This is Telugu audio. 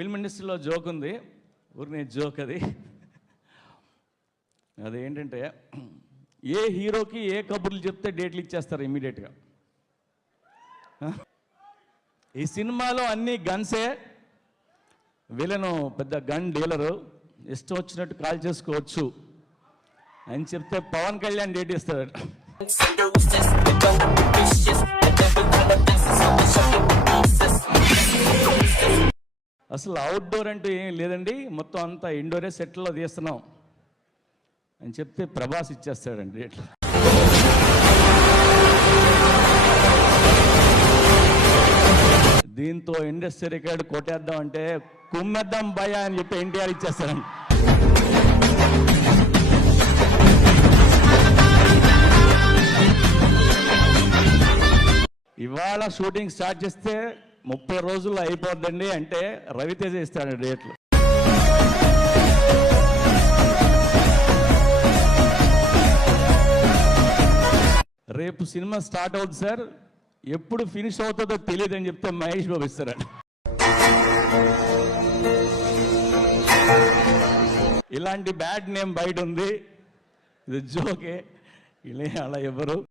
ఫిల్మ్ ఇండస్ట్రీలో జోక్ ఉంది, ఊరినే జోక్ అది. అదేంటంటే ఏ హీరోకి ఏ కబుర్లు చెప్తే డేట్లు ఇచ్చేస్తారు ఇమ్మీడియట్గా. ఈ సినిమాలో అన్ని గన్సే, వీళ్ళను పెద్ద గన్ డీలరు, ఇష్టం వచ్చినట్టు కాల్ చేసుకోవచ్చు అని చెప్తే పవన్ కళ్యాణ్ డేట్ ఇస్తాడు. అసలు అవుట్డోర్ అంటూ ఏం లేదండి, మొత్తం అంతా ఇండోరే సెట్లో తీస్తున్నాం అని చెప్తే ప్రభాస్ ఇచ్చేస్తాడండి డేట్లు. దీంతో ఇండస్ట్రీ రికార్డు కొట్టేద్దాం అంటే కుమ్మేద్దాం భయ అని చెప్పి ఎన్టీఆర్ ఇచ్చేస్తారండి. ఇవాళ షూటింగ్ స్టార్ట్ చేస్తే 30 రోజుల్లో అయిపోద్దండి అంటే రవితేజ ఇస్తాడు డేట్లు. రేపు సినిమా స్టార్ట్ అవుతుంది సార్, ఎప్పుడు ఫినిష్ అవుతుందో తెలియదు అని చెప్తే మహేష్ బాబు ఇస్తారండి. ఇలాంటి బ్యాడ్ నేమ్ బయట ఉంది, ఇది జోకే, ఇలా అలా ఎవరు